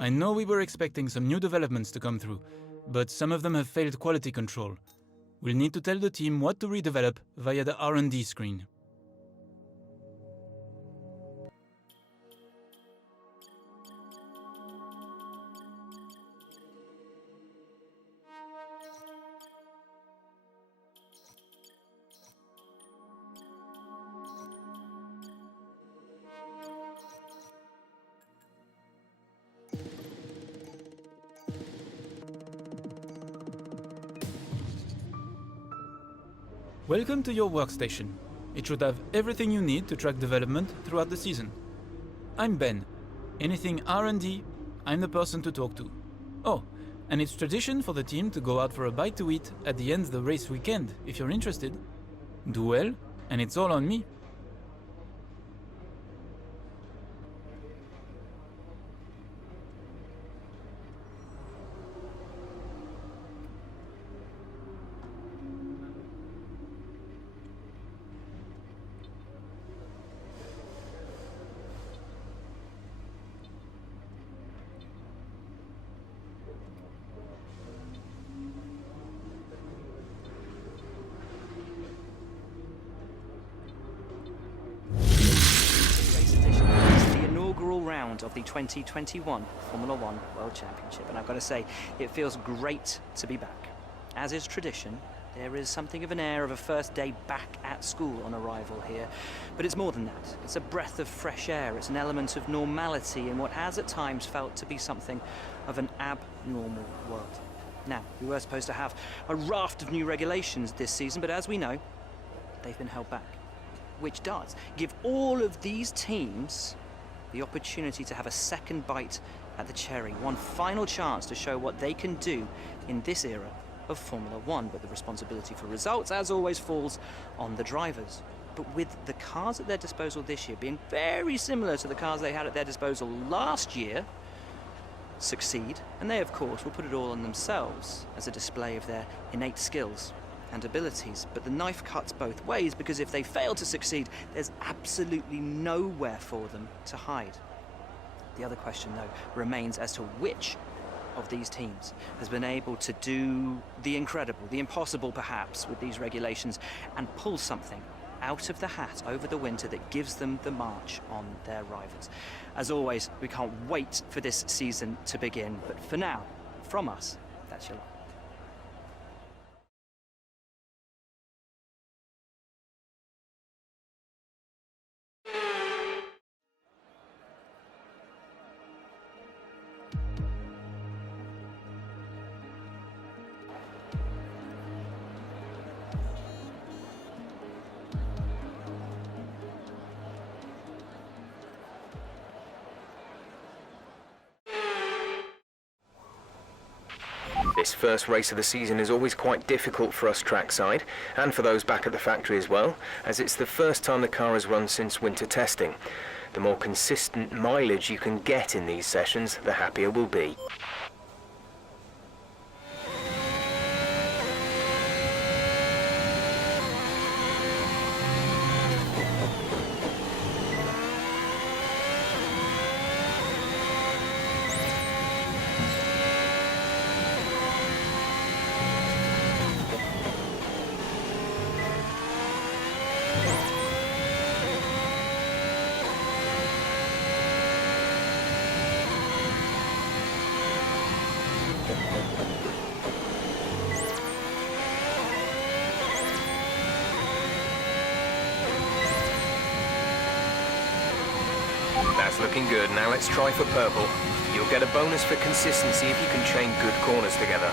I know we were expecting some new developments to come through, but some of them have failed quality control. We'll need to tell the team what to redevelop via the R&D screen. Welcome to your workstation. It should have everything you need to track development throughout the season. I'm Ben. Anything R&D, I'm the person to talk to. Oh, and it's tradition for the team to go out for a bite to eat at the end of the race weekend, if you're interested. Do well, and it's all on me. Round of the 2021 Formula One World Championship, and I've got to say it feels great to be back. As is tradition, there is something of an air of a first day back at school on arrival here, but it's more than that. It's a breath of fresh air. It's an element of normality in what has at times felt to be something of an abnormal world. Now, we were supposed to have a raft of new regulations this season, but as we know, they've been held back, which does give all of these teams the opportunity to have a second bite at the cherry, one final chance to show what they can do in this era of Formula One. But the responsibility for results, as always, falls on the drivers. But with the cars at their disposal this year being very similar to the cars they had at their disposal last year, succeed, and they, of course, will put it all on themselves as a display of their innate skills and abilities. But the knife cuts both ways, because if they fail to succeed, there's absolutely nowhere for them to hide. The other question, though, remains as to which of these teams has been able to do the incredible, the impossible perhaps, with these regulations, and pull something out of the hat over the winter that gives them the march on their rivals. As always, we can't wait for this season to begin, but for now, from us, that's your lot. This first race of the season is always quite difficult for us trackside, and for those back at the factory as well, as it's the first time the car has run since winter testing. The more consistent mileage you can get in these sessions, the happier we'll be. That's looking good. Now let's try for purple. You'll get a bonus for consistency if you can chain good corners together.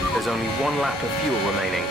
There's only one lap of fuel remaining.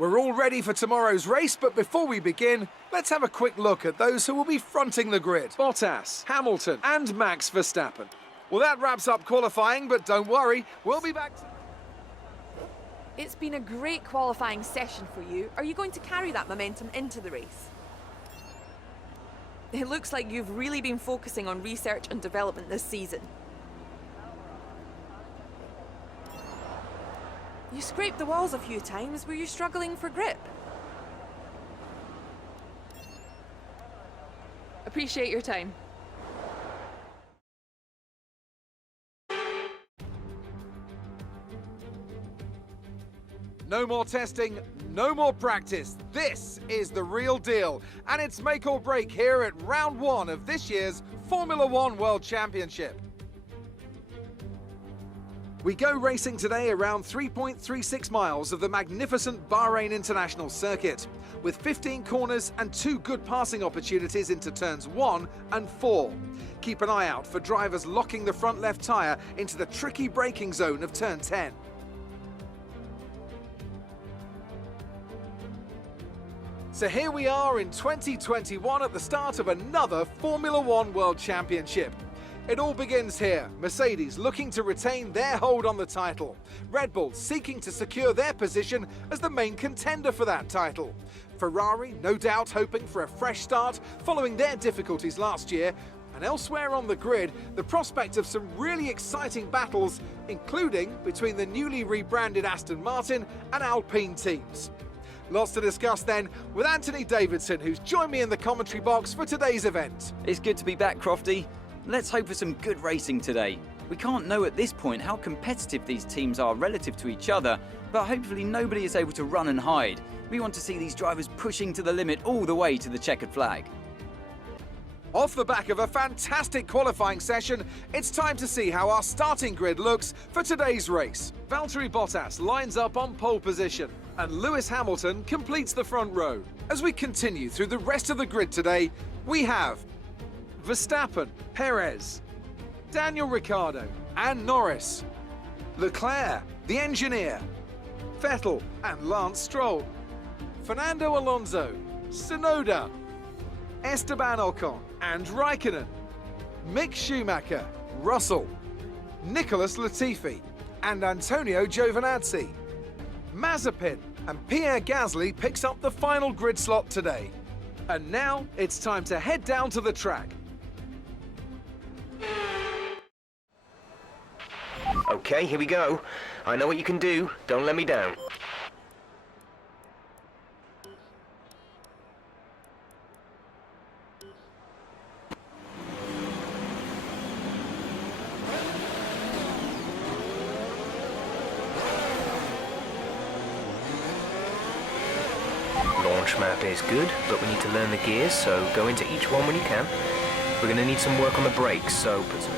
We're all ready for tomorrow's race, but before we begin, let's have a quick look at those who will be fronting the grid. Bottas, Hamilton and Max Verstappen. Well, that wraps up qualifying, but don't worry, we'll be back. It's been a great qualifying session for you. Are you going to carry that momentum into the race? It looks like you've really been focusing on research and development this season. You scraped the walls a few times. Were you struggling for grip? Appreciate your time. No more testing, no more practice. This is the real deal. And it's make or break here at round 1 of this year's Formula One World Championship. We go racing today around 3.36 miles of the magnificent Bahrain International Circuit, with 15 corners and 2 good passing opportunities into turns 1 and 4. Keep an eye out for drivers locking the front left tyre into the tricky braking zone of turn 10. So here we are in 2021 at the start of another Formula One World Championship. It all begins here. Mercedes looking to retain their hold on the title. Red Bull seeking to secure their position as the main contender for that title. Ferrari no doubt hoping for a fresh start following their difficulties last year. And elsewhere on the grid, the prospect of some really exciting battles, including between the newly rebranded Aston Martin and Alpine teams. Lots to discuss then with Anthony Davidson, who's joined me in the commentary box for today's event. It's good to be back, Crofty. Let's hope for some good racing today. We can't know at this point how competitive these teams are relative to each other, but hopefully nobody is able to run and hide. We want to see these drivers pushing to the limit all the way to the checkered flag. Off the back of a fantastic qualifying session, it's time to see how our starting grid looks for today's race. Valtteri Bottas lines up on pole position, and Lewis Hamilton completes the front row. As we continue through the rest of the grid today, we have Verstappen, Perez, Daniel Ricciardo and Norris, Leclerc, the engineer, Vettel and Lance Stroll, Fernando Alonso, Tsunoda, Esteban Ocon and Raikkonen, Mick Schumacher, Russell, Nicholas Latifi and Antonio Giovinazzi. Mazepin and Pierre Gasly picks up the final grid slot today. And now it's time to head down to the track. Okay, here we go. I know what you can do. Don't let me down. Launch map is good, but we need to learn the gears, so go into each one when you can. We're going to need some work on the brakes, so put some...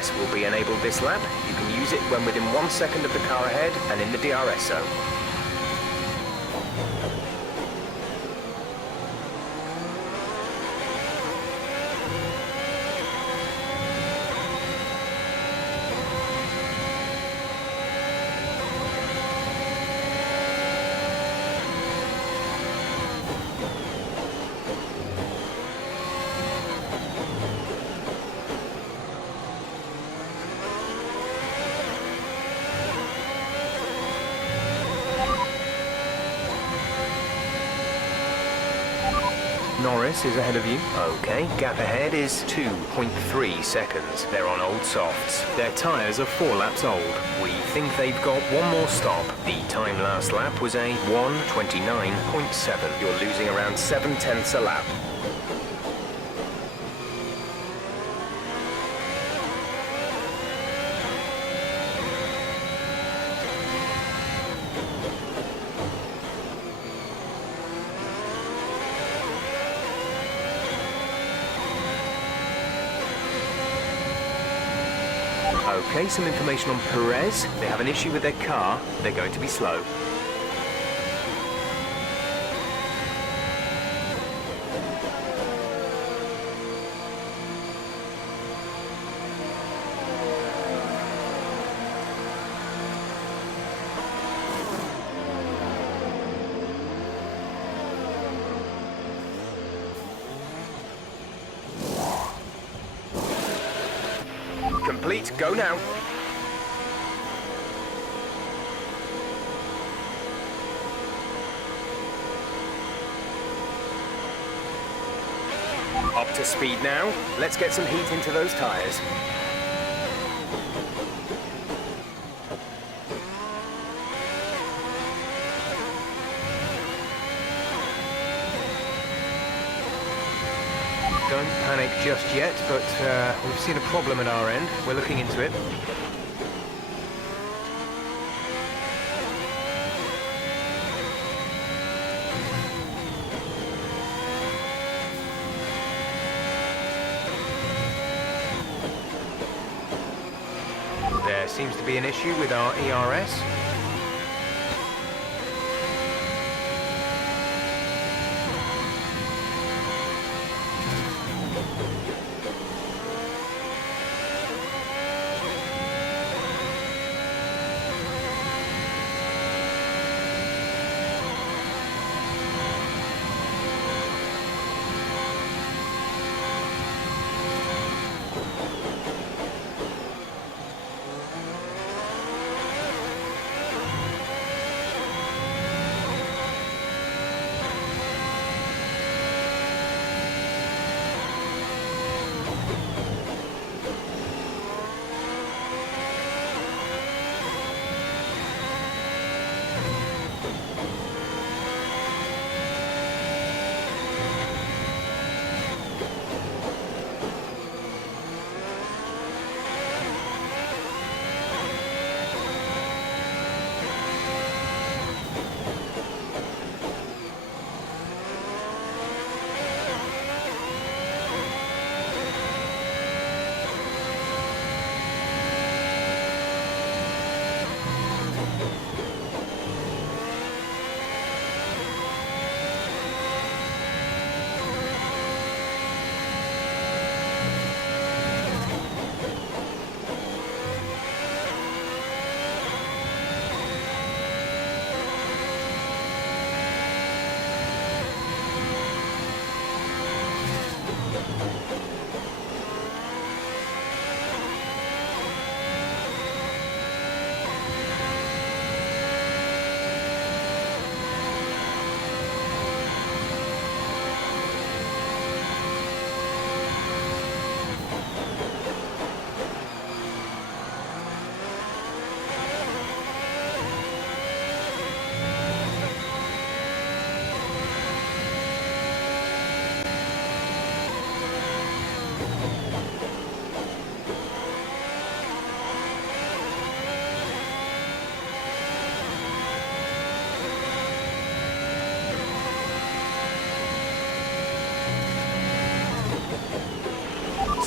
DRS will be enabled this lap. You can use it when within 1 second of the car ahead and in the DRS zone. Norris is ahead of you. Okay, gap ahead is 2.3 seconds. They're on old softs. Their tyres are 4 laps old. We think they've got one more stop. The time last lap was a 1:29.7. You're losing around 7/10 a lap. Okay, some information on Perez. They have an issue with their car. They're going to be slow. Complete, go now. Up to speed now. Let's get some heat into those tyres. Don't panic just yet, but we've seen a problem at our end. We're looking into it. There seems to be an issue with our ERS.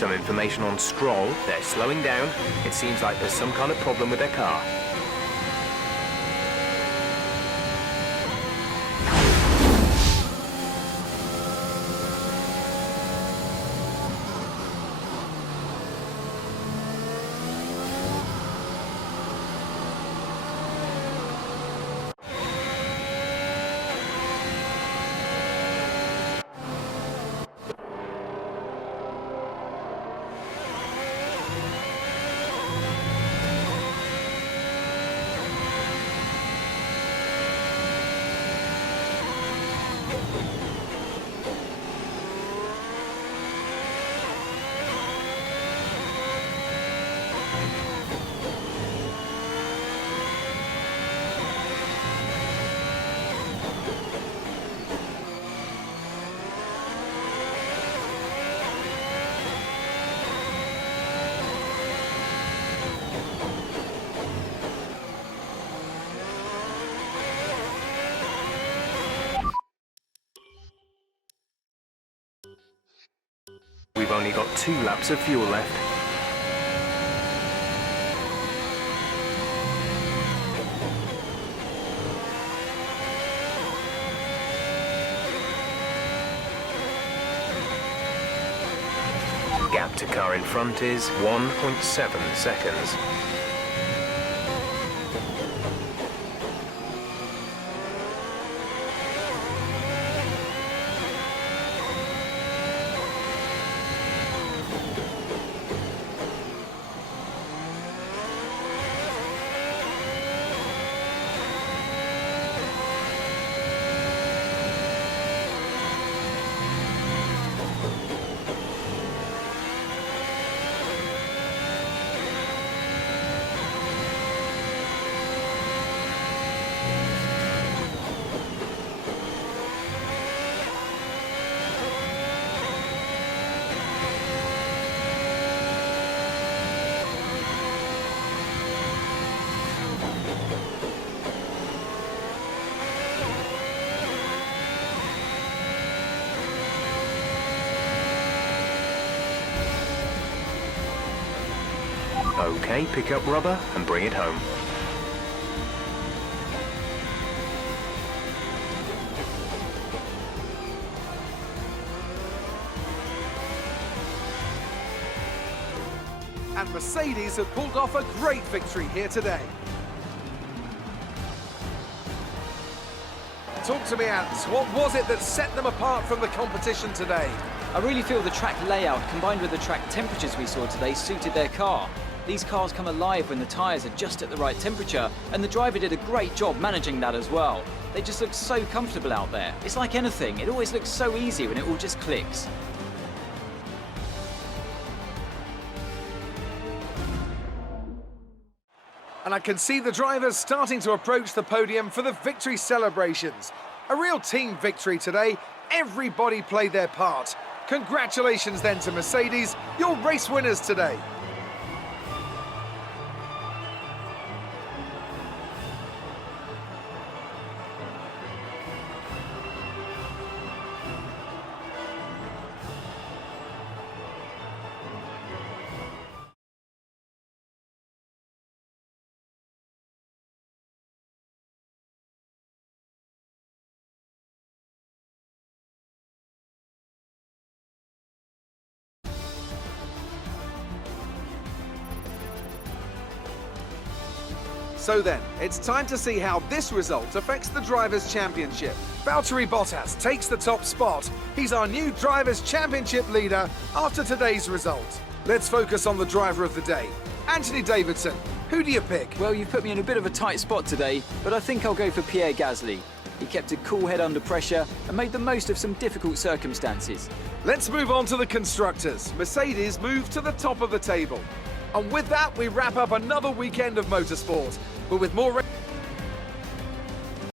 Some information on Stroll. They're slowing down. It seems like there's some kind of problem with their car. We've only got 2 laps of fuel left. Gap to car in front is 1.7 seconds. Okay, pick up rubber and bring it home. And Mercedes have pulled off a great victory here today. Talk to me, Ants. What was it that set them apart from the competition today? I really feel the track layout combined with the track temperatures we saw today suited their car. These cars come alive when the tyres are just at the right temperature, and the driver did a great job managing that as well. They just look so comfortable out there. It's like anything, it always looks so easy when it all just clicks. And I can see the drivers starting to approach the podium for the victory celebrations. A real team victory today. Everybody played their part. Congratulations then to Mercedes, your race winners today. So then, it's time to see how this result affects the Drivers' Championship. Valtteri Bottas takes the top spot. He's our new Drivers' Championship leader after today's result. Let's focus on the driver of the day. Anthony Davidson, who do you pick? Well, you've put me in a bit of a tight spot today, but I think I'll go for Pierre Gasly. He kept a cool head under pressure and made the most of some difficult circumstances. Let's move on to the constructors. Mercedes moved to the top of the table. And with that, we wrap up another weekend of motorsport. But with more